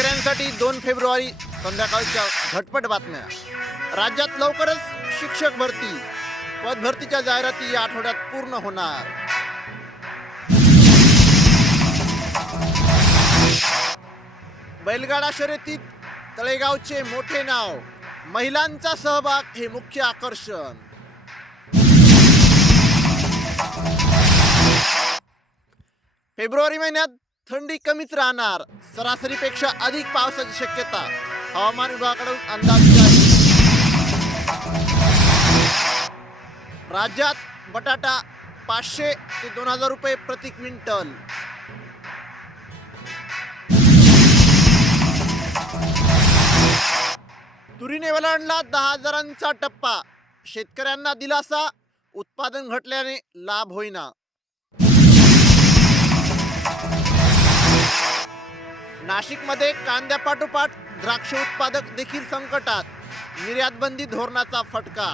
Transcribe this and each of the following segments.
शेतकऱ्यांसाठी 2 फेब्रुवारी संध्याकाळच्या झटपट बातम्या। राज्यात लवकरच शिक्षक भरती, पदभरतीच्या जाहिराती या आठवड्यात पूर्ण होणार। बैलगाडा शर्यतीत तळेगावचे मोठे नाव, महिलांचा सहभाग हे मुख्य आकर्षण। फेब्रुवारी महिन्यात थंडी कमीच राहणार, सरासरीपेक्षा अधिक पावसाची शक्यता, हवामान विभागाकडून अंदाज जारी। राज्यात बटाटा 500 ते 2000 रुपये प्रति क्विंटल। तुरीने वेलांडला 10,000चा टप्पा, शेतकऱ्यांना दिलासा, उत्पादन घटल्याने लाभ होईना। नाशिकमध्ये कांद्यापाठोपाठ द्राक्ष उत्पादक देखील संकटात, निर्यात बंदी धोरणाचा फटका।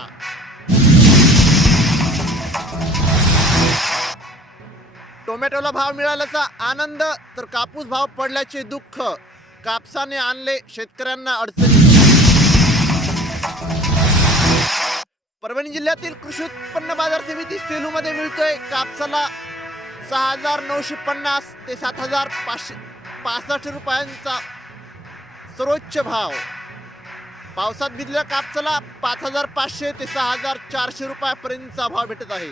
टोमॅटोला भाव मिळाल्याचा आनंद तर कापूस भाव पडल्याचे दुःख, कापसाने आणले शेतकऱ्यांना अडचणी। परभणी जिल्ह्यातील कृषी उत्पन्न बाजार समिती सेलूमध्ये मिळतोय कापसाला 6,950 ते 7,565 रुपयांचा सर्वोच्च भाव। पावसात भिजलेल्या कापसाला 5,500 ते 6,400 रुपयापर्यंतचा भाव भेटत आहे।